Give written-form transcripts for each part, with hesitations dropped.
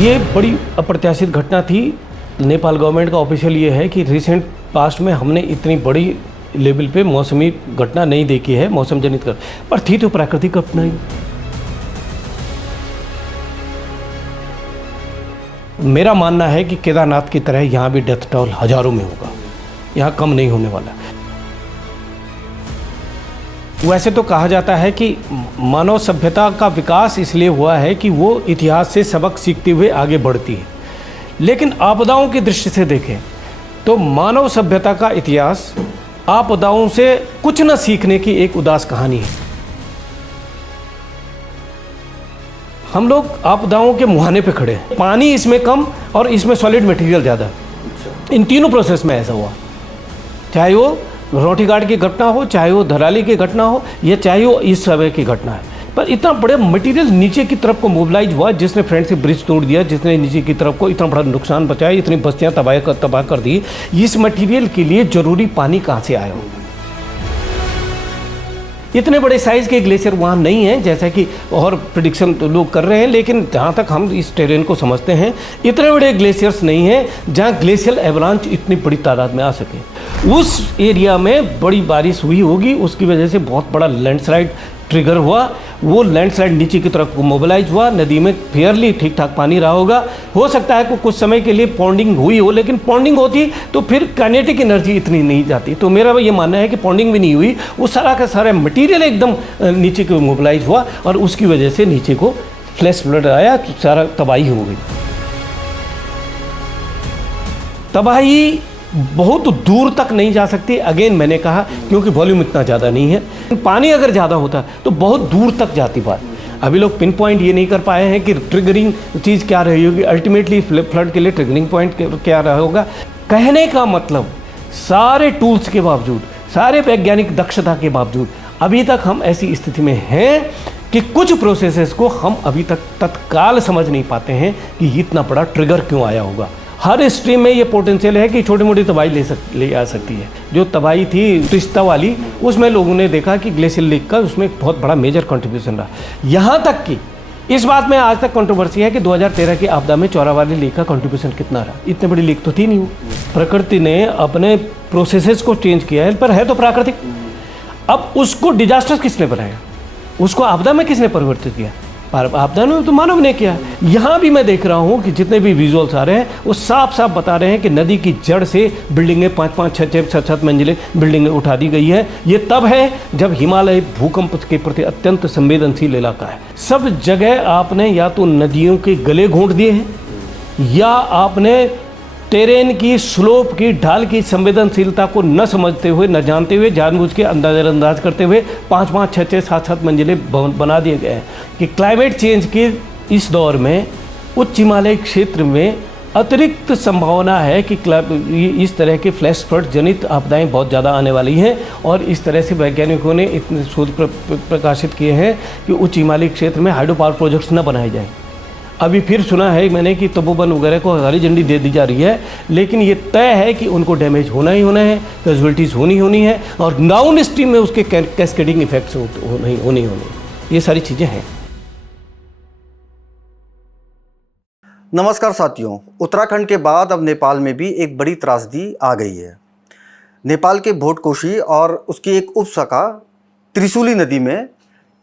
ये बड़ी अप्रत्याशित घटना थी। नेपाल गवर्नमेंट का ऑफिशियल ये है कि रिसेंट पास्ट में हमने इतनी बड़ी लेवल पे मौसमी घटना नहीं देखी है, मौसम जनित कर, पर थी तो प्राकृतिक घटना ही। मेरा मानना है कि केदारनाथ की तरह यहाँ भी डेथ टोल हजारों में होगा, यहाँ कम नहीं होने वाला। वैसे तो कहा जाता है कि मानव सभ्यता का विकास इसलिए हुआ है कि वो इतिहास से सबक सीखते हुए आगे बढ़ती है, लेकिन आपदाओं की दृष्टि से देखें तो मानव सभ्यता का इतिहास आपदाओं से कुछ न सीखने की एक उदास कहानी है। हम लोग आपदाओं के मुहाने पे खड़े हैं। पानी इसमें कम और इसमें सॉलिड मटेरियल ज़्यादा। इन तीनों प्रोसेस में ऐसा हुआ, चाहे वो रोटी घाट की घटना हो, चाहे वो धराली की घटना हो, या चाहे वो इस समय की घटना है। पर इतना बड़े मटेरियल नीचे की तरफ को मोबिलाइज हुआ, जिसने फ्रेंडशिप ब्रिज तोड़ दिया, जिसने नीचे की तरफ को इतना बड़ा नुकसान बचाया, इतनी बस्तियां तबाह कर दी। इस मटेरियल के लिए जरूरी पानी कहाँ से आया होगा? इतने बड़े साइज़ के ग्लेशियर वहाँ नहीं है जैसा कि और प्रिडिक्शन तो लोग कर रहे हैं, लेकिन जहाँ तक हम इस टेरेन को समझते हैं इतने बड़े ग्लेशियर्स नहीं हैं जहाँ ग्लेशियल एवलांच इतनी बड़ी तादाद में आ सके। उस एरिया में बड़ी बारिश हुई होगी, उसकी वजह से बहुत बड़ा लैंडस्लाइड ट्रिगर हुआ। वो लैंडस्लाइड नीचे की तरफ मोबिलाइज हुआ, नदी में फेयरली ठीक ठाक पानी रहा होगा। हो सकता है कि कुछ समय के लिए पॉन्डिंग हुई हो, लेकिन पॉन्डिंग होती तो फिर काइनेटिक एनर्जी इतनी नहीं जाती। तो मेरा ये मानना है कि पॉन्डिंग भी नहीं हुई, वो सारा का सारा मटेरियल एकदम नीचे को मोबिलाइज हुआ और उसकी वजह से नीचे को फ्लैश फ्लड आया, तो सारा तबाही हो गई। तबाही बहुत दूर तक नहीं जा सकती, अगेन मैंने कहा, क्योंकि वॉल्यूम इतना ज़्यादा नहीं है। पानी अगर ज़्यादा होता तो बहुत दूर तक जाती बात। अभी लोग पिन पॉइंट ये नहीं कर पाए हैं कि ट्रिगरिंग चीज़ क्या रही होगी, अल्टीमेटली फ्लड के लिए ट्रिगरिंग पॉइंट क्या रहा होगा। कहने का मतलब सारे टूल्स के बावजूद, सारे वैज्ञानिक दक्षता के बावजूद अभी तक हम ऐसी स्थिति में हैं कि कुछ प्रोसेसेस को हम अभी तक तत्काल समझ नहीं पाते हैं कि इतना बड़ा ट्रिगर क्यों आया होगा। हर स्ट्रीम में ये पोटेंशियल है कि छोटी मोटी तबाही ले आ सकती है। जो तबाही थी तिस्ता वाली, उसमें लोगों ने देखा कि ग्लेशियर लीक का उसमें बहुत बड़ा मेजर कंट्रीब्यूशन रहा। यहाँ तक कि इस बात में आज तक कंट्रोवर्सी है कि 2013 की आपदा में चौरा वाली लीक का कंट्रीब्यूशन कितना रहा। इतनी बड़ी लीक तो थी नहीं। प्रकृति ने अपने प्रोसेसेस को चेंज किया है, पर है तो प्राकृतिक। अब उसको डिजास्टर किसने बनाया, उसको आपदा में किसने परिवर्तित किया? आपदा ने तो मानव ने किया। यहाँ भी मैं देख रहा हूँ कि जितने भी विजुअल्स आ रहे हैं वो साफ साफ बता रहे हैं कि नदी की जड़ से बिल्डिंगें 5-5, 6-6, 7-7 मंजिलें बिल्डिंगें उठा दी गई है। ये तब है जब हिमालय भूकंप के प्रति अत्यंत संवेदनशील इलाका है। सब जगह आपने या तो नदियों के गले घोंट दिए हैं, या आपने टेरेन की, स्लोप की, ढाल की संवेदनशीलता को न समझते हुए, न जानते हुए, जानबूझ के अंदाज करते हुए 5-5, 6-6, 7-7 मंजिलें बना दिए गए हैं। कि क्लाइमेट चेंज के इस दौर में उच्च हिमालय क्षेत्र में अतिरिक्त संभावना है कि इस तरह के फ्लैश फ्लड जनित आपदाएं बहुत ज़्यादा आने वाली हैं। और इस तरह से वैज्ञानिकों ने इतने शोध प्रकाशित किए हैं कि उच्च हिमालय क्षेत्र में हाइड्रो पावर प्रोजेक्ट्स न बनाए जाएँ। अभी फिर सुना है मैंने कि तपोवन वगैरह को हरी झंडी दे दी जा रही है, लेकिन ये तय है कि उनको डैमेज होना ही होना है, कैजुअलिटीज़ होनी है, और डाउन स्ट्रीम में उसके कैस्केडिंग इफेक्ट्स होनी। ये सारी चीज़ें हैं। नमस्कार साथियों, उत्तराखंड के बाद अब नेपाल में भी एक बड़ी त्रासदी आ गई है। नेपाल के भोटकोशी और उसकी एक उपशाखा त्रिशूली नदी में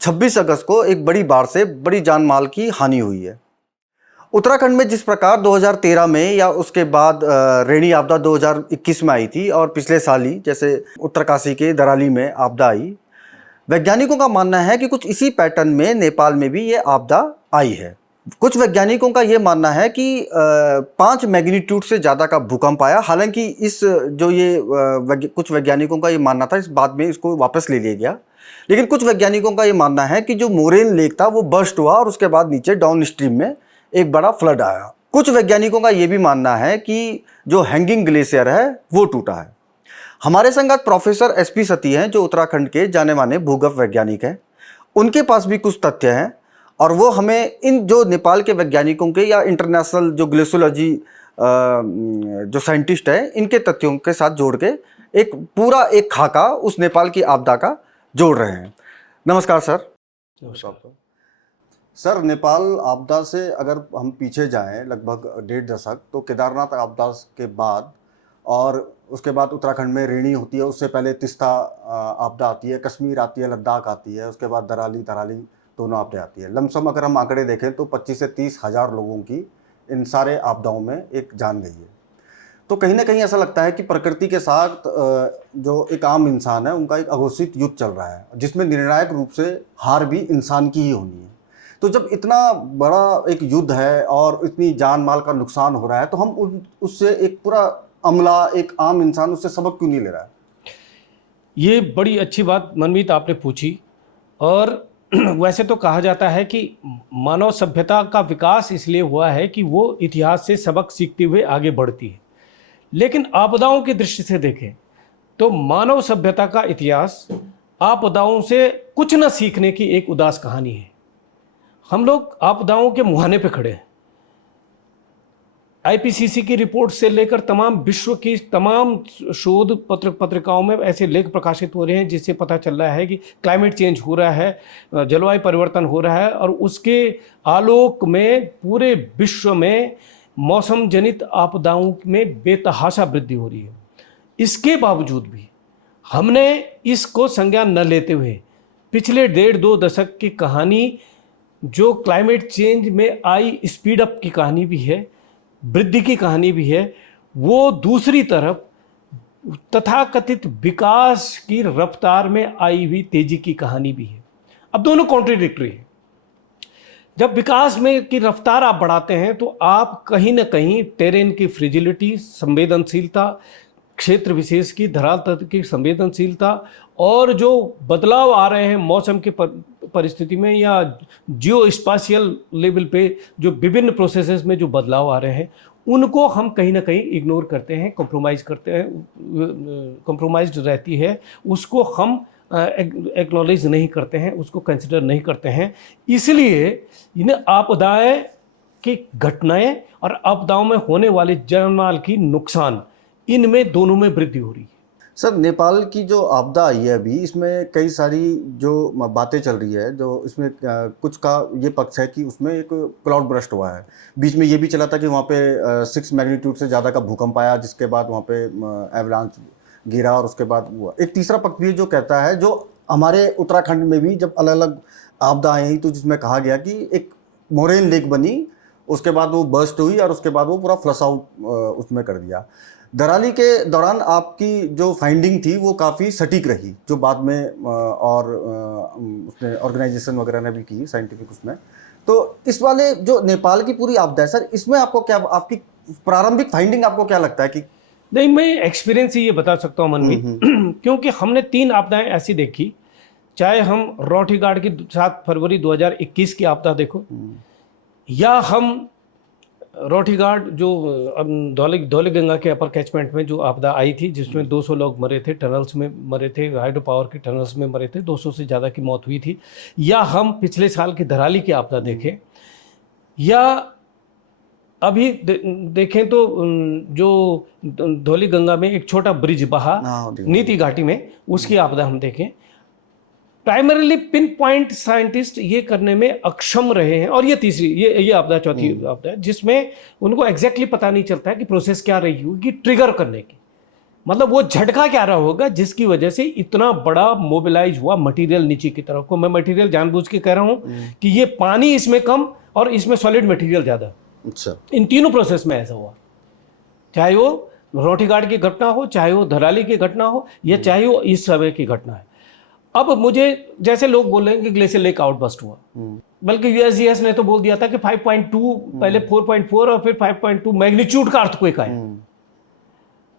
26 अगस्त को एक बड़ी बाढ़ से बड़ी जान माल की हानि हुई है। उत्तराखंड में जिस प्रकार 2013 में या उसके बाद रेणी आपदा 2021 में आई थी, और पिछले साल ही जैसे उत्तरकाशी के दराली में आपदा आई, वैज्ञानिकों का मानना है कि कुछ इसी पैटर्न में नेपाल में भी ये आपदा आई है। कुछ वैज्ञानिकों का ये मानना है कि 5 मैग्नीट्यूड से ज़्यादा का भूकंप आया। हालांकि इस जो ये कुछ वैज्ञानिकों का ये मानना था, इस बाद में इसको वापस ले लिया गया। लेकिन कुछ वैज्ञानिकों का ये मानना है कि जो मोरेन लेक था वो बर्स्ट हुआ और उसके बाद नीचे डाउन स्ट्रीम में एक बड़ा फ्लड आया। कुछ वैज्ञानिकों का ये भी मानना है कि जो हैंगिंग ग्लेशियर है वो टूटा है। हमारे संग प्रोफेसर SP सती हैं, जो उत्तराखंड के जाने माने भूगर्भ वैज्ञानिक हैं। उनके पास भी कुछ तथ्य हैं और वो हमें इन जो नेपाल के वैज्ञानिकों के या इंटरनेशनल जो ग्लेशियोलॉजी जो साइंटिस्ट हैं, इनके तथ्यों के साथ जोड़ के एक खाका उस नेपाल की आपदा का जोड़ रहे हैं। नमस्कार सर। नमस्कार। सर, नेपाल आपदा से अगर हम पीछे जाएं लगभग 1.5 दशक, तो केदारनाथ आपदा के बाद और उसके बाद उत्तराखंड में रेणी होती है, उससे पहले तिस्ता आपदा आती है, कश्मीर आती है, लद्दाख आती है, उसके बाद दराली तराली दोनों आपदा आती है। लमसम अगर हम आंकड़े देखें तो 25 से 30 हज़ार लोगों की इन सारे आपदाओं में एक जान गई है। तो कहीं ना कहीं ऐसा लगता है कि प्रकृति के साथ जो एक आम इंसान है उनका एक अघोषित युद्ध चल रहा है, जिसमें निर्णायक रूप से हार भी इंसान की ही होनी है। तो जब इतना बड़ा एक युद्ध है और इतनी जान माल का नुकसान हो रहा है, तो हम उससे एक पूरा अमला, एक आम इंसान उससे सबक क्यों नहीं ले रहा है? ये बड़ी अच्छी बात मनमीत आपने पूछी। और वैसे तो कहा जाता है कि मानव सभ्यता का विकास इसलिए हुआ है कि वो इतिहास से सबक सीखते हुए आगे बढ़ती है। लेकिन आपदाओं की दृष्टि से देखें तो मानव सभ्यता का इतिहास आपदाओं से कुछ न सीखने की एक उदास कहानी है। हम लोग आपदाओं के मुहाने पे खड़े हैं। आईपीसीसी की रिपोर्ट से लेकर तमाम विश्व की तमाम शोध पत्रिकाओं में ऐसे लेख प्रकाशित हो रहे हैं जिससे पता चल रहा है कि क्लाइमेट चेंज हो रहा है, जलवायु परिवर्तन हो रहा है, और उसके आलोक में पूरे विश्व में मौसम जनित आपदाओं में बेतहाशा वृद्धि हो रही है। इसके बावजूद भी हमने इसको संज्ञान न लेते हुए पिछले 1.5-2 दशक की कहानी, जो क्लाइमेट चेंज में आई स्पीड अप की कहानी भी है, वृद्धि की कहानी भी है, वो दूसरी तरफ तथाकथित विकास की रफ्तार में आई हुई तेजी की कहानी भी है। अब दोनों कॉन्ट्रडिक्टरी है। जब विकास में की रफ्तार आप बढ़ाते हैं तो आप कहीं ना कहीं टेरेन की फ्रिजिलिटी, संवेदनशीलता, क्षेत्र विशेष की धरातल तत्व की संवेदनशीलता, और जो बदलाव आ रहे हैं मौसम की परिस्थिति में या जियो स्पाशियल लेवल पे जो विभिन्न प्रोसेसेस में जो बदलाव आ रहे हैं, उनको हम कहीं ना कहीं इग्नोर करते हैं, कॉम्प्रोमाइज़ करते हैं, कॉम्प्रोमाइज्ड रहती है, उसको हम एक्नॉलेज नहीं करते हैं, उसको कंसिडर नहीं करते हैं। इसलिए इन आपदाएं की घटनाएं और आपदाओं में होने वाले जानमाल की नुकसान, इनमें दोनों में वृद्धि हो रही है। सर, नेपाल की जो आपदा आई है अभी, इसमें कई सारी जो बातें चल रही है, जो इसमें कुछ का ये पक्ष है कि उसमें एक क्लाउड बर्स्ट हुआ है। बीच में ये भी चला था कि वहाँ पे 6 मैग्नीट्यूड से ज़्यादा का भूकंप आया, जिसके बाद वहाँ पे एवलांच गिरा, और उसके बाद हुआ। एक तीसरा पक्ष भी जो कहता है, जो हमारे उत्तराखंड में भी जब अलग अलग आपदा आई तो जिसमें कहा गया कि एक मोरेन लेक बनी, उसके बाद वो बर्स्ट हुई और उसके बाद वो पूरा फ्लश आउट उसमें कर दिया। दराली के दौरान आपकी जो फाइंडिंग थी वो काफ़ी सटीक रही, जो बाद में और उसने ऑर्गेनाइजेशन वगैरह ने भी की साइंटिफिक उसमें। तो इस वाले जो नेपाल की पूरी आपदा है सर, इसमें आपको क्या, आपकी प्रारंभिक फाइंडिंग आपको क्या लगता है कि? नहीं, मैं एक्सपीरियंस ही ये बता सकता हूँ मनमीत, क्योंकि हमने 3 आपदाएं ऐसी देखी, चाहे हम रॉठीगाड़ की 7 फरवरी 2021 की आपदा देखो, या हम रॉठीगाड़ जो धौली गंगा के अपर कैचमेंट में जो आपदा आई थी, जिसमें 200 लोग मरे थे, टनल्स में मरे थे, हाइड्रो पावर के टनल्स में मरे थे, 200 से ज़्यादा की मौत हुई थी, या हम पिछले साल की दराली की आपदा देखें, या अभी देखें तो जो धौली गंगा में एक छोटा ब्रिज बहा नीति घाटी में, उसकी आपदा हम देखें। प्राइमरीली पिन पॉइंट साइंटिस्ट ये करने में अक्षम रहे हैं। और ये तीसरी, ये आपदा, चौथी आपदा है जिसमें उनको एग्जैक्टली पता नहीं चलता है कि प्रोसेस क्या रही होगी ट्रिगर करने की, मतलब वो झटका क्या रहा होगा जिसकी वजह से इतना बड़ा मोबिलाइज हुआ मटेरियल नीचे की तरफ को। मैं मटेरियल जानबूझ के कह रहा हूँ कि ये पानी इसमें कम और इसमें सॉलिड मटेरियल ज़्यादा। अच्छा, इन तीनों प्रोसेस में ऐसा हुआ, चाहे वो रॉठीगाड़ की घटना हो, चाहे वो धराली की घटना हो, या चाहे वो इस समय की घटना है। अब मुझे, जैसे लोग बोल रहे हैं कि ग्लेशियर लेक आउटबस्ट हुआ, बल्कि यूएसजीएस ने तो बोल दिया था कि 5.2, पहले 4.4 और फिर 5.2 मैग्नीट्यूड का अर्थक्वेक आया।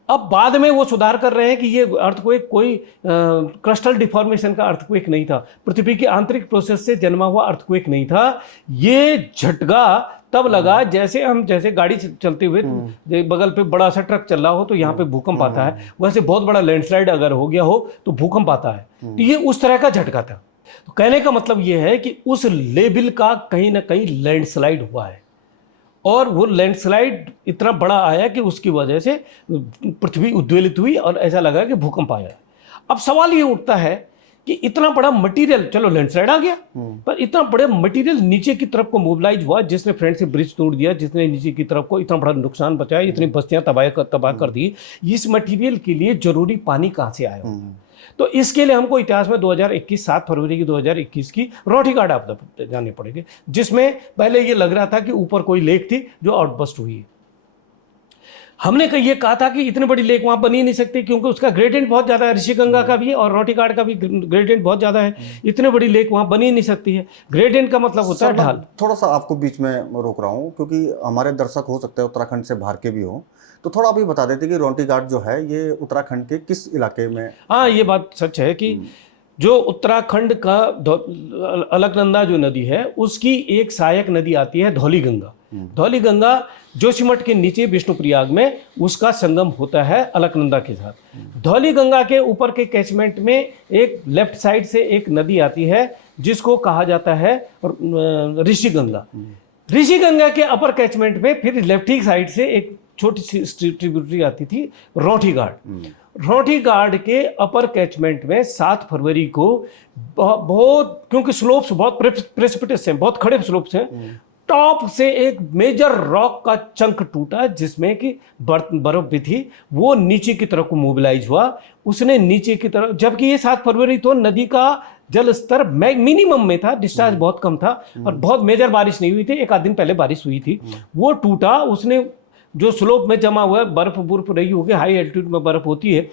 अब बाद में वो सुधार कर रहे हैं कि ये अर्थक्वेक कोई क्रस्टल डिफॉर्मेशन का अर्थक्वेक नहीं था, पृथ्वी की आंतरिक प्रोसेस से जन्मा हुआ अर्थक्वेक नहीं था। ये झटका तब लगा जैसे गाड़ी चलते हुए बगल पे बड़ा सा ट्रक चल रहा हो तो यहाँ पे भूकंप आता है, वैसे बहुत बड़ा लैंडस्लाइड अगर हो गया हो तो भूकंप आता है। तो ये उस तरह का झटका था। तो कहने का मतलब ये है कि उस लेवल का कहीं ना कहीं लैंडस्लाइड हुआ है, और वो लैंडस्लाइड इतना बड़ा आया कि उसकी वजह से पृथ्वी उद्वेलित हुई और ऐसा लगा कि भूकंप आया। अब सवाल ये उठता है कि इतना बड़ा मटेरियल, चलो लैंडस्लाइड आ गया, पर इतना बड़ा मटेरियल नीचे की तरफ को मोबिलाइज हुआ, जिसने फ्रंट से ब्रिज तोड़ दिया, जिसने नीचे की तरफ को इतना बड़ा नुकसान बचाया, इतनी बस्तियां तबाह कर दी। इस मटेरियल के लिए जरूरी पानी कहाँ से आया? तो इसके लिए हमको इतिहास में 2021 7 फरवरी की 2021 की रोटीघाट आपदा जाने पड़ेंगे, जिसमें पहले ये लग रहा था कि ऊपर कोई लेक थी जो आउटबस्ट हुई है। हमने ये कहा था कि इतनी बड़ी लेक वहां बन ही नहीं सकती, क्योंकि उसका ग्रेडियंट बहुत ज्यादा है, ऋषिगंगा का भी और रोटीघाट का भी ग्रेडियंट बहुत ज्यादा है। इतनी बड़ी लेक वहां बन ही नहीं सकती है। ग्रेडियंट का मतलब होता है ढाल। थोड़ा सा आपको बीच में रोक रहा हूँ, क्योंकि हमारे दर्शक हो सकते हैं उत्तराखंड से बाहर के भी हो, तो थोड़ा आप ये बता देते कि रोटीघाट जो है ये उत्तराखंड के किस इलाके में? हाँ, ये बात सच है कि जो उत्तराखंड का अलकनंदा जो नदी है, उसकी एक सहायक नदी आती है धौली गंगा। धौली गंगा जोशीमठ के नीचे विष्णुप्रयाग में उसका संगम होता है अलकनंदा के साथ। धौली गंगा के ऊपर के कैचमेंट में एक लेफ्ट साइड से एक नदी आती है जिसको कहा जाता है ऋषि गंगा। ऋषि गंगा के अपर कैचमेंट में फिर लेफ्ट ही साइड से एक छोटी सी ट्रिब्यूटरी आती थी रोटीघाट। रोटीघाट के अपर कैचमेंट में 7 फरवरी को बहुत, क्योंकि स्लोप्स बहुत प्रेसिपिटस हैं, बहुत खड़े स्लोप्स हैं, टॉप से एक मेजर रॉक का चंक टूटा, जिसमें कि बर्फ भी थी, वो नीचे की तरफ को मोबिलाइज हुआ। उसने नीचे की तरफ, जबकि ये 7 फरवरी तो नदी का जल स्तर मिनिमम में था, डिस्चार्ज बहुत कम था और बहुत मेजर बारिश नहीं हुई थी, एक आध दिन पहले बारिश हुई थी, वो टूटा। उसने जो स्लोप में जमा हुआ बर्फ बुर्फ रही होगी, हाई एल्टीट्यूड में बर्फ होती है,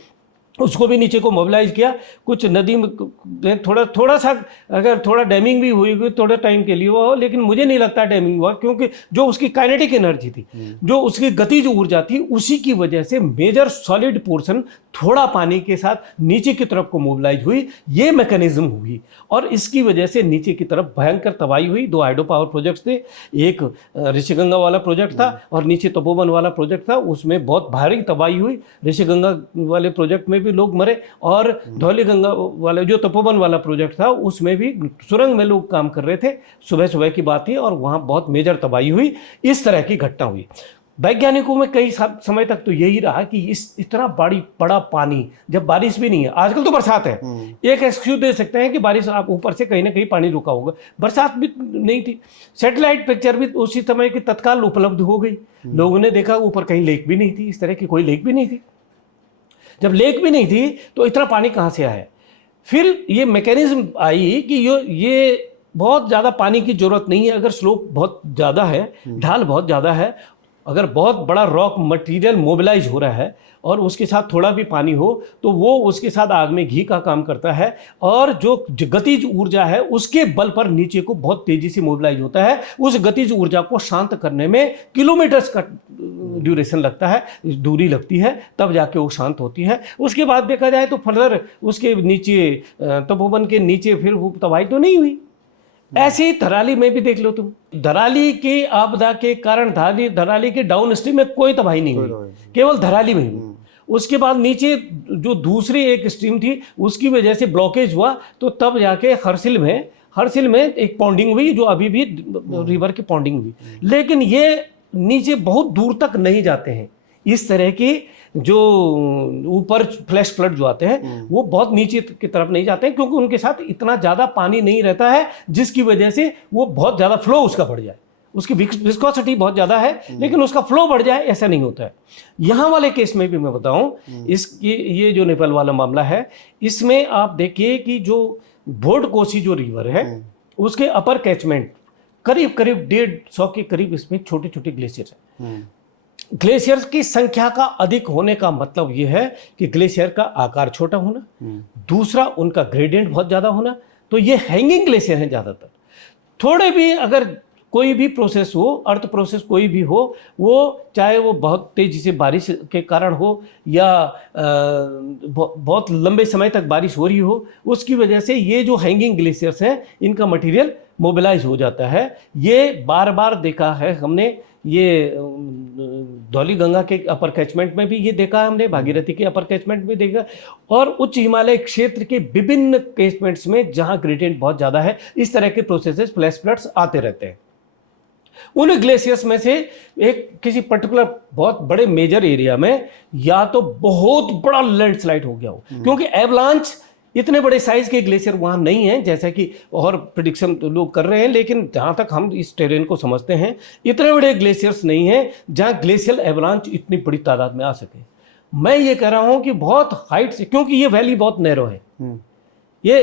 उसको भी नीचे को मोबिलाइज किया। कुछ नदी में थोड़ा सा अगर थोड़ा डैमिंग भी हुई थोड़े टाइम के लिए हुआ, लेकिन मुझे नहीं लगता डैमिंग हुआ, क्योंकि जो उसकी काइनेटिक एनर्जी थी, जो उसकी गतिज ऊर्जा थी, उसी की वजह से मेजर सॉलिड पोर्शन थोड़ा पानी के साथ नीचे की तरफ को मोबिलाइज हुई, ये मैकेनिज्म हुई और इसकी वजह से नीचे की तरफ भयंकर तबाही हुई। 2 हाइड्रो पावर प्रोजेक्ट्स थे, एक ऋषिगंगा वाला प्रोजेक्ट था और नीचे तपोवन वाला प्रोजेक्ट था, उसमें बहुत भारी तबाही हुई। ऋषिगंगा वाले प्रोजेक्ट में भी लोग मरे और धौली गंगा वाले जो तपोवन वाला प्रोजेक्ट था उसमें भी सुरंग में लोग काम कर रहे थे। सुबह सुबह की बात थी और वहां बहुत मेजर तबाही हुई। इस तरह की घटना हुई। वैज्ञानिकों में कई समय तक तो यही रहा कि इतना बड़ा पानी, जब बारिश भी नहीं है, आजकल तो बरसात है, एक एक्सक्यूज दे सकते हैं कि बारिश आप ऊपर से कहीं ना कहीं पानी रुका होगा, बरसात भी नहीं थी। सैटेलाइट पिक्चर भी उसी समय की तत्काल उपलब्ध हो गई, लोगों ने देखा ऊपर कहीं लेक भी नहीं थी, इस तरह की कोई लेक भी नहीं थी। जब लेक भी नहीं थी तो इतना पानी कहाँ से आया? फिर ये मैकेनिज्म आई कि ये बहुत ज़्यादा पानी की ज़रूरत नहीं है। अगर स्लोप बहुत ज़्यादा है, ढाल बहुत ज़्यादा है, अगर बहुत बड़ा रॉक मटेरियल मोबिलाइज हो रहा है और उसके साथ थोड़ा भी पानी हो, तो वो उसके साथ आग में घी का काम करता है और जो गतिज ऊर्जा है उसके बल पर नीचे को बहुत तेजी से मोबिलाइज होता है। उस गतिज ऊर्जा को शांत करने में किलोमीटर्स का ड्यूरेशन लगता है, दूरी लगती है, तब जाके वो शांत होती है। उसके बाद देखा जाए तो फर्दर उसके नीचे तपोवन के नीचे फिर वो तबाही तो नहीं हुई। ऐसे ही धराली में भी देख लो तुम, धराली की आपदा के कारण धराली के डाउन स्ट्रीम में कोई तबाही नहीं हुई, केवल धराली में हुई। उसके बाद नीचे जो दूसरी एक स्ट्रीम थी उसकी वजह से ब्लॉकेज हुआ, तो तब जाके हरसिल में एक पॉन्डिंग हुई, जो अभी भी रिवर की पॉन्डिंग हुई। लेकिन ये नीचे बहुत दूर तक नहीं जाते हैं। इस तरह की जो ऊपर फ्लैश फ्लड जो आते हैं वो बहुत नीचे की तरफ नहीं जाते हैं, क्योंकि उनके साथ इतना ज़्यादा पानी नहीं रहता है जिसकी वजह से वो बहुत ज़्यादा फ्लो उसका बढ़ जाए। उसकी विस्कोसिटी बहुत ज़्यादा है लेकिन उसका फ्लो बढ़ जाए, ऐसा नहीं होता है। यहाँ वाले केस में भी मैं बताऊँ, ये जो नेपाल वाला मामला है, इसमें आप देखिए कि जो भोटकोशी जो रिवर है उसके अपर कैचमेंट करीब 150 के करीब इसमें छोटे छोटे ग्लेशियर हैं। ग्लेशियर्स की संख्या का अधिक होने का मतलब यह है कि ग्लेशियर का आकार छोटा होना, दूसरा उनका ग्रेडियंट बहुत ज़्यादा होना। तो ये हैंगिंग ग्लेशियर हैं ज़्यादातर। थोड़े भी अगर कोई भी प्रोसेस हो, अर्थ प्रोसेस कोई भी हो, वो चाहे वो बहुत तेज़ी से बारिश के कारण हो या बहुत लंबे समय तक बारिश हो रही हो, उसकी वजह से ये जो हैंगिंग ग्लेशियर्स हैं इनका मटेरियल मोबिलाइज हो जाता है। ये बार बार देखा है हमने, ये धौली गंगा के अपर कैचमेंट में भी ये देखा है हमने, भागीरथी के अपर कैचमेंट में देखा, और उच्च हिमालय क्षेत्र के विभिन्न कैचमेंट्स में जहां ग्रेडियंट बहुत ज़्यादा है, इस तरह के प्रोसेसेस फ्लैश फ्लड्स आते रहते हैं। उन ग्लेशियर्स में से एक किसी पर्टिकुलर बहुत बड़े मेजर एरिया में या तो बहुत बड़ा लैंडस्लाइड हो गया हो, क्योंकि एवलांच इतने बड़े साइज के ग्लेशियर वहाँ नहीं हैं जैसा कि और प्रिडिक्शन तो लोग कर रहे हैं, लेकिन जहाँ तक हम इस टेरेन को समझते हैं इतने बड़े ग्लेशियर्स नहीं हैं जहाँ ग्लेशियल एवलांच इतनी बड़ी तादाद में आ सके। मैं ये कह रहा हूँ कि बहुत हाइट से, क्योंकि ये वैली बहुत नैरो है, ये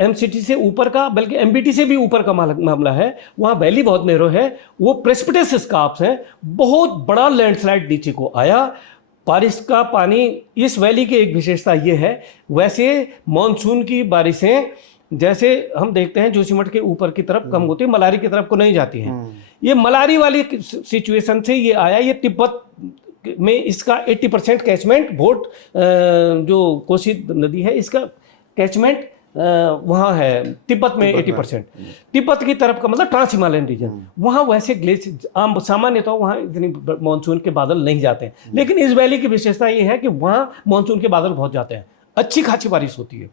एमसीटी से ऊपर का बल्कि एमबीटी से भी ऊपर का मामला है, वहाँ वैली बहुत नैरो है, वो प्रेसिपिटस स्कार्प्स हैं, बहुत बड़ा लैंडस्लाइड नीचे को आया। बारिश का पानी, इस वैली की एक विशेषता ये है, वैसे मॉनसून की बारिशें जैसे हम देखते हैं जोशीमठ के ऊपर की तरफ कम होती है, मलारी की तरफ को नहीं जाती हैं। ये मलारी वाली सिचुएशन से ये आया, ये तिब्बत में इसका 80% कैचमेंट, भोट जो कोसी नदी है इसका कैचमेंट वहाँ है तिब्बत में 80%, तिब्बत की तरफ का मतलब ट्रांस हिमालयन रीजन, वहाँ वैसे ग्लेशियर सामान्यतः वहाँ इतनी मानसून के बादल नहीं जाते हैं, लेकिन इस वैली की विशेषता ये है कि वहाँ मानसून के बादल बहुत जाते हैं, अच्छी खासी बारिश होती है।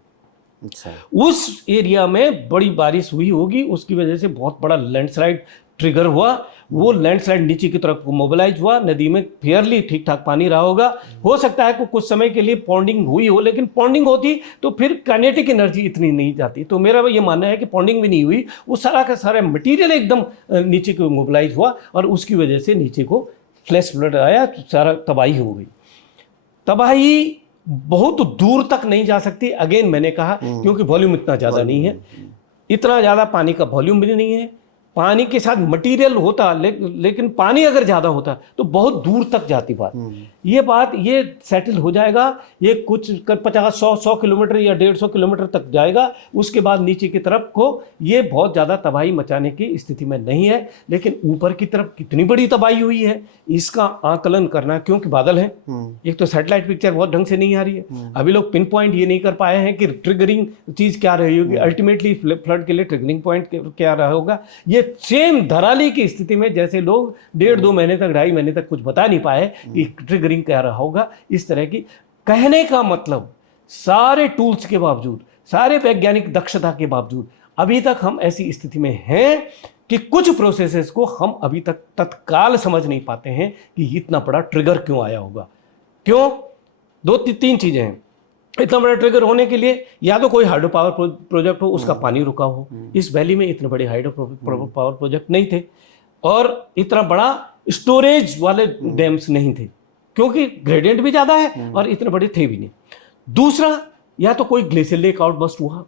अच्छा। उस एरिया में बड़ी बारिश हुई होगी, उसकी वजह से बहुत बड़ा लैंडस्लाइड ट्रिगर हुआ, वो लैंडस्लाइड नीचे की तरफ मोबिलाइज हुआ, नदी में फेयरली ठीक ठाक पानी रहा होगा। हो सकता है कि कुछ समय के लिए पॉन्डिंग हुई हो, लेकिन पॉन्डिंग होती तो फिर काइनेटिक एनर्जी इतनी नहीं जाती। तो मेरा ये मानना है कि पॉन्डिंग भी नहीं हुई, वो सारा का सारा मटेरियल एकदम नीचे को मोबिलाइज हुआ और उसकी वजह से नीचे को फ्लैश फ्लड आया, तो सारा तबाही हो गई। तबाही बहुत दूर तक नहीं जा सकती, अगेन मैंने कहा, क्योंकि वॉल्यूम इतना ज़्यादा नहीं है, इतना ज़्यादा पानी का वॉल्यूम भी नहीं है। पानी के साथ मटेरियल होता, लेकिन पानी अगर ज़्यादा होता तो बहुत दूर तक जाती बात। ये सेटल हो जाएगा, ये कुछ 50-100 किलोमीटर या 150 किलोमीटर तक जाएगा, उसके बाद नीचे की तरफ को ये बहुत ज़्यादा तबाही मचाने की स्थिति में नहीं है। लेकिन ऊपर की तरफ कितनी बड़ी तबाही हुई है इसका आकलन करना, क्योंकि बादल है, एक तो सैटेलाइट पिक्चर बहुत ढंग से नहीं आ रही है, अभी लोग पिन पॉइंट ये नहीं कर पाए हैं कि ट्रिगरिंग चीज़ क्या रही होगी, अल्टीमेटली फ्लड के लिए ट्रिगरिंग पॉइंट क्या रहा होगा। ये सेम धराली की स्थिति में जैसे लोग 1.5-2 महीने तक, 2.5 महीने तक कुछ बता नहीं पाए कि ट्रिगरिंग क्या रहा होगा, इस तरह की। कहने का मतलब सारे टूल्स के बावजूद, सारे वैज्ञानिक दक्षता के बावजूद अभी तक हम ऐसी स्थिति में हैं कि कुछ प्रोसेसेस को हम अभी तक तत्काल समझ नहीं पाते हैं कि इतना बड़ा ट्रिगर क्यों आया होगा। क्यों? 2-3 चीजें हैं। इतना बड़ा ट्रिगर होने के लिए या तो कोई हाइड्रो पावर प्रोजेक्ट हो, उसका पानी रुका हो, इस वैली में इतने बड़े हाइड्रो पावर प्रोजेक्ट नहीं थे, और इतना बड़ा स्टोरेज वाले डैम्स नहीं थे, क्योंकि ग्रेडियंट भी ज़्यादा है और इतने बड़े थे भी नहीं। दूसरा, या तो कोई ग्लेशियर लेक आउटबस्ट हुआ,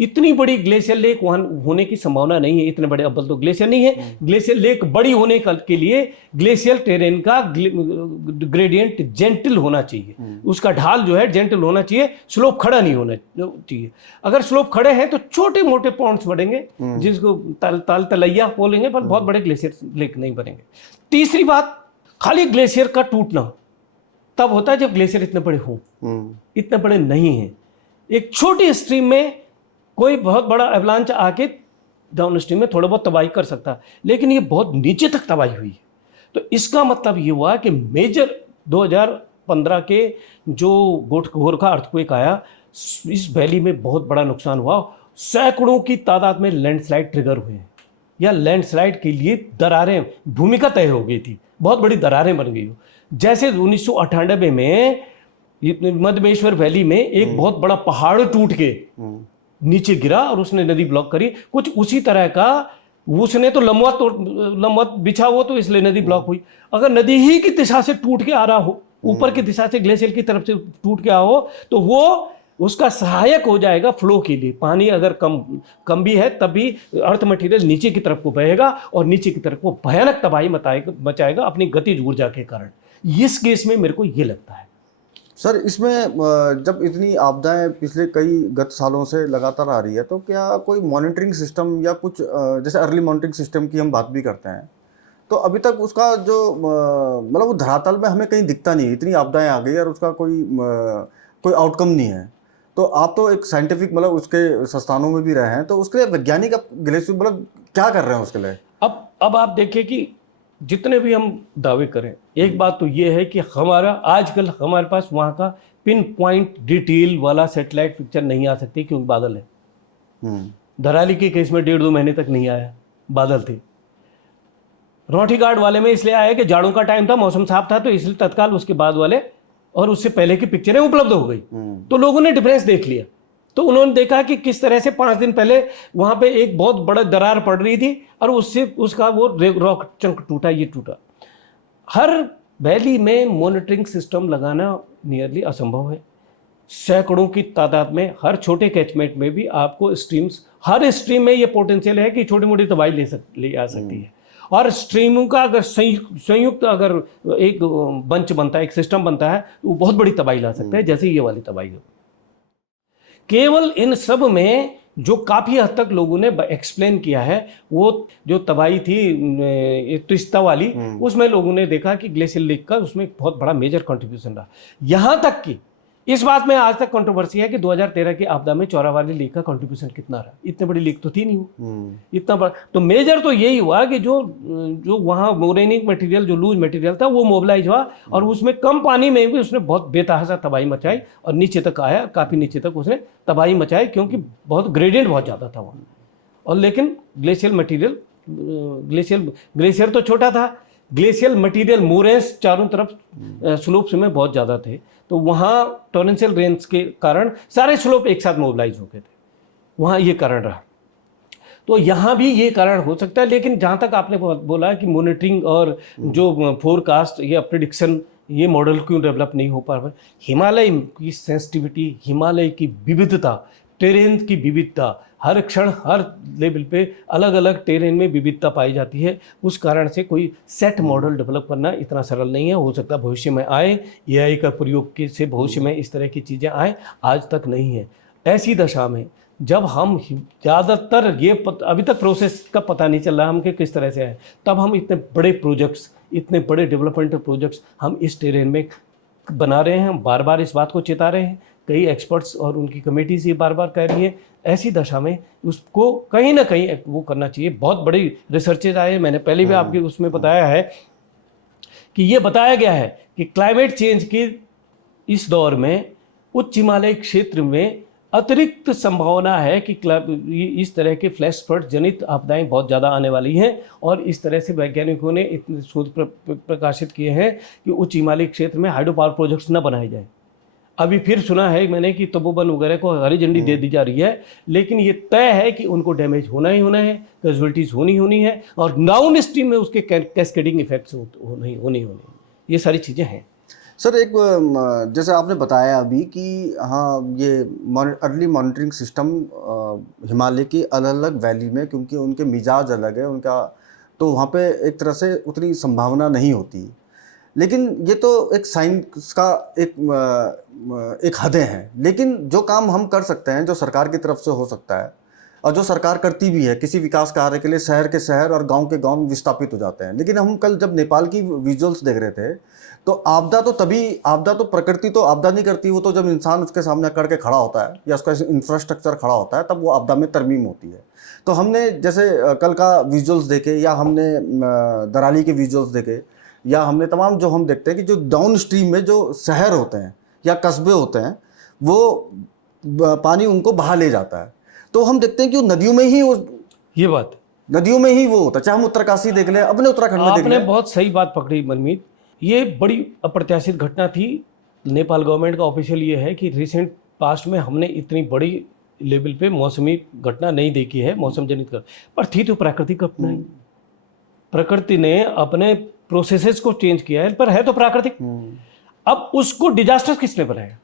इतनी बड़ी ग्लेशियर लेक वहां होने की संभावना नहीं है, इतने बड़े अव्वल तो ग्लेशियर नहीं है। ग्लेशियर लेक बड़ी होने के लिए ग्लेशियर टेरेन का ग्रेडियंट जेंटल होना चाहिए, उसका ढाल जो है जेंटल होना चाहिए, स्लोप खड़ा नहीं होना चाहिए। अगर स्लोप खड़े हैं तो छोटे मोटे पॉन्ड्स बढ़ेंगे, जिसको तलैया बोलेंगे, पर बहुत बड़े ग्लेशियर लेक नहीं बनेंगे। तीसरी बात, खाली ग्लेशियर का टूटना तब होता है जब ग्लेशियर इतने बड़े हों, इतने बड़े नहीं हैं। एक छोटी स्ट्रीम में कोई बहुत बड़ा एवलांच आके डाउन स्ट्रीम में थोड़ा बहुत तबाही कर सकता है, लेकिन ये बहुत नीचे तक तबाही हुई है। तो इसका मतलब ये हुआ कि मेजर 2015 के जो गोरखा अर्थक्वेक आया, इस वैली में बहुत बड़ा नुकसान हुआ, सैकड़ों की तादाद में लैंडस्लाइड ट्रिगर हुए हैं, या लैंडस्लाइड के लिए दरारें, भूमिका तय हो गई थी, बहुत बड़ी दरारें बन गई हो। जैसे 1998 में मध्यमेश्वर वैली में एक बहुत बड़ा पहाड़ टूट के नीचे गिरा और उसने नदी ब्लॉक करी, कुछ उसी तरह का उसने तो लंबवत बिछा हो, तो इसलिए नदी ब्लॉक हुई। अगर नदी ही की दिशा से टूट के आ रहा हो, ऊपर की दिशा से ग्लेशियर की तरफ से टूट के आ हो, तो वो उसका सहायक हो जाएगा फ्लो के लिए। पानी अगर कम भी है तब भी अर्थ मटेरियल नीचे की तरफ को बहेगा और नीचे की तरफ को भयानक तबाही मचाएगा अपनी गतिज ऊर्जा के कारण। इस केस में मेरे को ये लगता है। सर, इसमें जब इतनी आपदाएं पिछले कई गत सालों से लगातार आ रही है, तो क्या कोई मॉनिटरिंग सिस्टम या कुछ जैसे अर्ली मॉनिटरिंग सिस्टम की हम बात भी करते हैं, तो अभी तक उसका जो मतलब वो धरातल में हमें कहीं दिखता नहीं, इतनी आपदाएं आ गई और उसका कोई आउटकम नहीं है। तो आप तो एक साइंटिफिक मतलब उसके संस्थानों में भी रहे हैं, तो उसके लिए वैज्ञानिक ग्लेशियर मतलब क्या कर रहे हैं उसके लिए? अब आप देखिए कि जितने भी हम दावे करें, एक बात तो ये है कि आजकल हमारे पास वहाँ का पिन पॉइंट डिटेल वाला सैटेलाइट पिक्चर नहीं आ सकती, क्योंकि बादल है। धराली के केस में 1.5-2 महीने तक नहीं आया, बादल थे। रोटी गार्ड वाले में इसलिए आया कि जाड़ों का टाइम था, मौसम साफ था, तो इसलिए तत्काल उसके बाद वाले और उससे पहले की पिक्चरें उपलब्ध हो गई, तो लोगों ने डिफरेंस देख लिया। तो उन्होंने देखा कि किस तरह से 5 दिन पहले वहाँ पे एक बहुत बड़ा दरार पड़ रही थी और उससे उसका वो रॉक चंक टूटा, ये टूटा। हर वैली में मॉनिटरिंग सिस्टम लगाना नियरली असंभव है। सैकड़ों की तादाद में हर छोटे कैचमेंट में भी आपको स्ट्रीम्स, हर स्ट्रीम में ये पोटेंशियल है कि छोटी मोटी तबाही ले आ सकती है। और स्ट्रीमों का अगर संयुक्त अगर एक बंच बनता है, एक सिस्टम बनता है, तो वो बहुत बड़ी तबाही ला सकता है, जैसे ये वाली तबाही हो। केवल इन सब में जो काफ़ी हद तक लोगों ने एक्सप्लेन किया है, वो जो तबाही थी त्रिस्ता वाली, उसमें लोगों ने देखा कि ग्लेशियल लीक का उसमें बहुत बड़ा मेजर कंट्रीब्यूशन रहा। यहाँ तक कि इस बात में आज तक कंट्रोवर्सी है कि 2013 की आपदा में चौरा वाली लीक का कंट्रीब्यूशन कितना रहा। इतनी बड़ी लीक तो थी नहीं वो, इतना बड़ा। तो मेजर तो यही हुआ कि जो वहाँ मोरेनिक मटेरियल, जो लूज मटेरियल था, वो मोबिलाइज हुआ और उसमें कम पानी में भी उसने बहुत बेतहाशा तबाही मचाई और नीचे तक आया, काफ़ी नीचे तक उसने तबाही मचाई, क्योंकि बहुत ग्रेडियंट बहुत ज़्यादा था वहाँ। और लेकिन ग्लेशियल मटीरियल, ग्लेशियर तो छोटा था, ग्लेशियल मटेरियल मोरेंस चारों तरफ स्लोप्स में बहुत ज़्यादा थे, तो वहाँ टॉरेंशियल रेंज के कारण सारे स्लोप एक साथ मोबिलाइज हो गए थे, वहाँ ये कारण रहा। तो यहाँ भी ये कारण हो सकता है। लेकिन जहाँ तक आपने बोला कि मॉनिटरिंग और जो फोरकास्ट या प्रिडिक्शन, ये मॉडल क्यों डेवलप नहीं हो पा रहा, हिमालय की सेंसिटिविटी, हिमालय की विविधता, टेरेन की विविधता, हर क्षण हर लेवल पे अलग अलग टेरेन में विविधता पाई जाती है। उस कारण से कोई सेट मॉडल डेवलप करना इतना सरल नहीं है। हो सकता है भविष्य में आए, एआई का प्रयोग से भविष्य में इस तरह की चीज़ें आए, आज तक नहीं है। ऐसी दशा में जब हम ज़्यादातर अभी तक प्रोसेस का पता नहीं चल रहा हम कि किस तरह से है, तब हम इतने बड़े प्रोजेक्ट्स, इतने बड़े डेवलपमेंट प्रोजेक्ट्स हम इस टेरेन में बना रहे हैं। बार बार इस बात को चेता रहे हैं, कई एक्सपर्ट्स और उनकी कमेटीज ये बार बार कह रही हैं। ऐसी दशा में उसको कहीं ना कहीं वो करना चाहिए। बहुत बड़ी रिसर्चेज आए, मैंने पहले भी आपके उसमें बताया है कि ये बताया गया है कि क्लाइमेट चेंज के इस दौर में उच्च हिमालय क्षेत्र में अतिरिक्त संभावना है कि इस तरह के फ्लैश फ्लड जनित आपदाएं बहुत ज़्यादा आने वाली हैं। और इस तरह से वैज्ञानिकों ने इतने शोध प्रकाशित किए हैं कि उच्च हिमालय क्षेत्र में हाइड्रो पावर प्रोजेक्ट्स न बनाए जाएं। अभी फिर सुना है मैंने कि तपोवन वगैरह को हरी झंडी दे दी जा रही है, लेकिन ये तय है कि उनको डैमेज होना ही होना है, कैजुअलिटीज़ होनी है, और डाउन स्ट्रीम में उसके कैस्केडिंग इफेक्ट्स होनी। ये सारी चीज़ें हैं। सर, एक जैसे आपने बताया अभी कि हाँ, ये अर्ली मॉनिटरिंग सिस्टम हिमालय की अलग अलग वैली में, क्योंकि उनके मिजाज अलग है उनका, तो वहाँ पे एक तरह से उतनी संभावना नहीं होती। लेकिन ये तो एक साइंस का एक हदें हैं। लेकिन जो काम हम कर सकते हैं, जो सरकार की तरफ से हो सकता है और जो सरकार करती भी है, किसी विकास कार्य के लिए शहर के शहर और गांव के गांव विस्थापित हो जाते हैं। लेकिन हम कल जब नेपाल की विजुअल्स देख रहे थे, तो आपदा तो प्रकृति तो आपदा नहीं करती, वो तो जब इंसान उसके सामने करके खड़ा होता है या उसका इंफ्रास्ट्रक्चर खड़ा होता है, तब वो आपदा में तरमीम होती है। तो हमने जैसे कल का विजुअल्स देखे, या हमने दराली के विजुअल्स देखे, या हमने तमाम जो हम देखते हैं कि जो डाउन स्ट्रीम में जो शहर होते हैं या कस्बे होते हैं, वो पानी उनको बहा ले जाता है। तो हम देखते हैं कि नदियों में ही ये बात नदियों में ही वो होता है। चाहे हम उत्तरकाशी देख लें, अपने उत्तराखंड में देख लें। आपने बहुत सही बात पकड़ी मनमीत। ये बड़ी अप्रत्याशित घटना थी। नेपाल गवर्नमेंट का ऑफिशियल ये है कि रिसेंट पास्ट में हमने इतनी बड़ी लेवल पे मौसमी घटना नहीं देखी है, मौसम जनित कर, पर थी तो प्राकृतिक घटना ही। प्रकृति ने अपने प्रोसेसेस को चेंज किया है, पर है तो प्राकृतिक। अब उसको डिजास्टर किसने बनाया,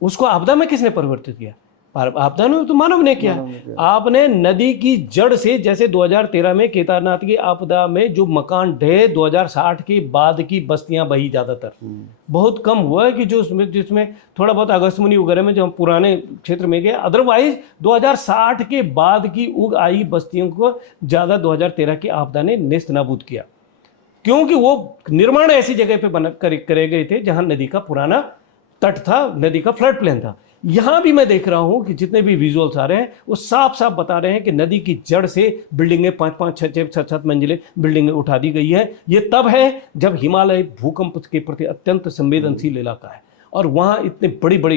उसको आपदा में किसने परिवर्तित किया? आपदा में तो मानव ने किया। आपने नदी की जड़ से, जैसे 2013 में केदारनाथ की आपदा में जो मकान ढहे, 2060 के बाद की बस्तियां बही, ज़्यादातर बहुत कम हुआ है कि जो जिसमें थोड़ा बहुत अगस्त्यमुनि वगैरह में जो हम पुराने क्षेत्र में गए, अदरवाइज 2060 के बाद की उग आई बस्तियों को ज़्यादा 2013 की आपदा ने नेस्त नाबूद किया, क्योंकि वो निर्माण ऐसी जगह पे करे गए थे जहाँ नदी का पुराना तट था, नदी का फ्लड प्लेन था। यहाँ भी मैं देख रहा हूँ कि जितने भी विजुअल्स आ रहे हैं वो साफ साफ बता रहे हैं कि नदी की जड़ से बिल्डिंगें 5-5, 6-6, 7-7 मंजिलें बिल्डिंगें उठा दी गई है। ये तब है जब हिमालय भूकंप के प्रति अत्यंत संवेदनशील इलाका है और वहाँ इतनी बड़ी बड़ी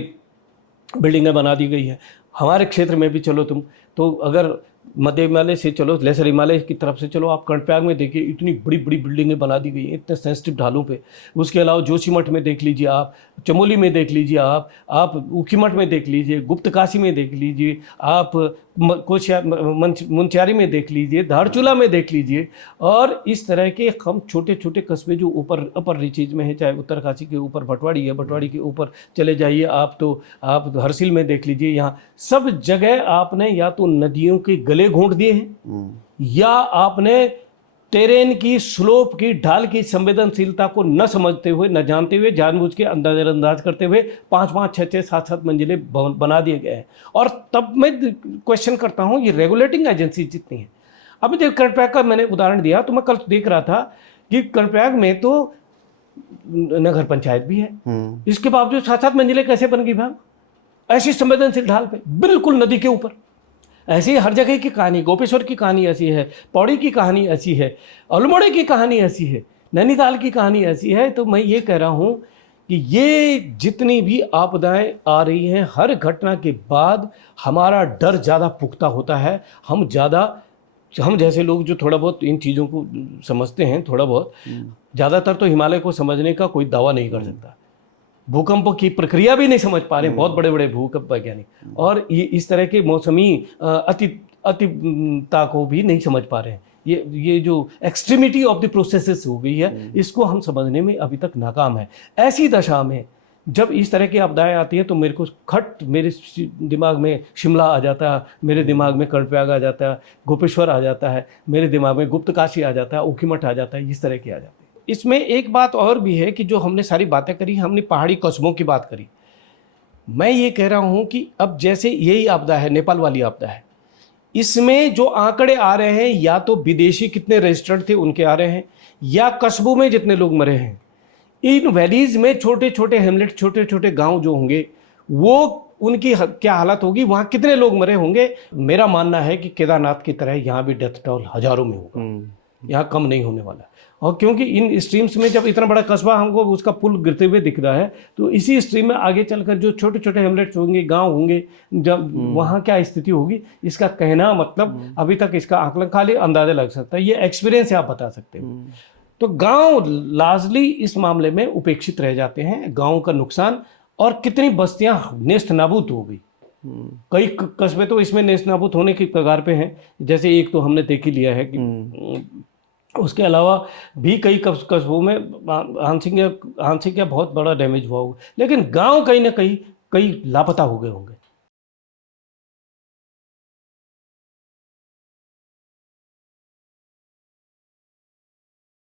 बिल्डिंगें बना दी गई है। हमारे क्षेत्र में भी चलो तुम, तो अगर मध्य हिमालय से चलो, लेसर हिमालय की तरफ से चलो, आप कर्णप्रयाग में देखिए इतनी बड़ी बड़ी बिल्डिंगें बना दी गई हैं इतने सेंसिटिव ढालों पे। उसके अलावा जोशीमठ में देख लीजिए आप, चमोली में देख लीजिए आप ऊखीमठ में देख लीजिए, गुप्तकाशी में देख लीजिए आप, मुनस्यारी में देख लीजिए, धारचूला में देख लीजिए। और इस तरह के हम छोटे छोटे कस्बे जो ऊपर अपर रीचेज में है, चाहे उत्तरकाशी के ऊपर भटवाड़ी है, भटवाड़ी के ऊपर चले जाइए आप तो आप हरसिल में देख लीजिए, यहाँ सब जगह आपने या तो नदियों के गले घोंट दिए हैं या आपने टेरेन की, स्लोप की, ढाल की संवेदनशीलता को न समझते हुए, न जानते हुए, जानबूझ के अंदाज करते हुए 5-5, 6-6, 7-7 मंजिलें बना दिए गए हैं। और तब मैं क्वेश्चन करता हूँ, ये रेगुलेटिंग एजेंसी जितनी है, अभी देख कर्णप्रयाग का मैंने उदाहरण दिया, तो मैं कल देख रहा था कि कर्णप्रयाग में तो नगर पंचायत भी है, इसके बावजूद 7-7 मंजिलें कैसे बन गई भाई? ऐसी संवेदनशील ढाल पे, बिल्कुल नदी के ऊपर। ऐसी हर जगह की कहानी, गोपेश्वर की कहानी ऐसी है, पौड़ी की कहानी ऐसी है, अल्मोड़े की कहानी ऐसी है, नैनीताल की कहानी ऐसी है। तो मैं ये कह रहा हूँ कि ये जितनी भी आपदाएं आ रही हैं, हर घटना के बाद हमारा डर ज़्यादा पुख्ता होता है। हम जैसे लोग जो थोड़ा बहुत इन चीज़ों को समझते हैं, थोड़ा बहुत, ज़्यादातर तो हिमालय को समझने का कोई दावा नहीं कर सकता, भूकंप की प्रक्रिया भी नहीं समझ पा रहे हैं बहुत बड़े बड़े भूकंप वैज्ञानिक, और ये इस तरह के मौसमी अतिता को भी नहीं समझ पा रहे हैं। ये जो एक्सट्रीमिटी ऑफ द प्रोसेसेस हो गई है, इसको हम समझने में अभी तक नाकाम है। ऐसी दशा में जब इस तरह की आपदाएं आती हैं तो मेरे को मेरे दिमाग में शिमला आ जाता है, मेरे दिमाग में कर्णप्रयाग आ जाता है, गोपेश्वर आ जाता है, मेरे दिमाग में गुप्तकाशी आ जाता है, ऊखीमठ आ जाता है, इस तरह के आ जाते हैं। इसमें एक बात और भी है कि जो हमने सारी बातें करी, हमने पहाड़ी कस्बों की बात करी। मैं ये कह रहा हूँ कि अब जैसे यही आपदा है, नेपाल वाली आपदा है, इसमें जो आंकड़े आ रहे हैं, या तो विदेशी कितने रजिस्टर्ड थे उनके आ रहे हैं, या कस्बों में जितने लोग मरे हैं। इन वैलीज में छोटे छोटे हेमलेट, छोटे छोटे गांव जो होंगे, वो उनकी क्या हालत होगी, वहाँ कितने लोग मरे होंगे। मेरा मानना है कि केदारनाथ की तरह यहाँ भी डेथ टोल हजारों में होगा, यहाँ कम नहीं होने वाला। और क्योंकि इन स्ट्रीम्स में जब इतना बड़ा कस्बा हमको उसका पुल गिरते हुए दिख रहा है, तो इसी स्ट्रीम में आगे चलकर जो छोटे छोटे हेमलेट्स होंगे, गांव होंगे, जब वहाँ क्या स्थिति होगी, इसका कहना मतलब अभी तक इसका आकलन, खाली अंदाजा लग सकता है, ये एक्सपीरियंस से आप बता सकते हो। तो गांव लार्जली इस मामले में उपेक्षित रह जाते हैं, गाँव का नुकसान, और कितनी बस्तियां नेस्त नाबूद हो गई। कई कस्बे तो इसमें नेस्त नाबूद होने की कगार पे हैं, जैसे एक तो हमने देख ही लिया है कि उसके अलावा भी कई कस्बों में आंशिक या बहुत बड़ा डैमेज हुआ होगा, लेकिन गांव कहीं ना कहीं कई लापता हो गए होंगे।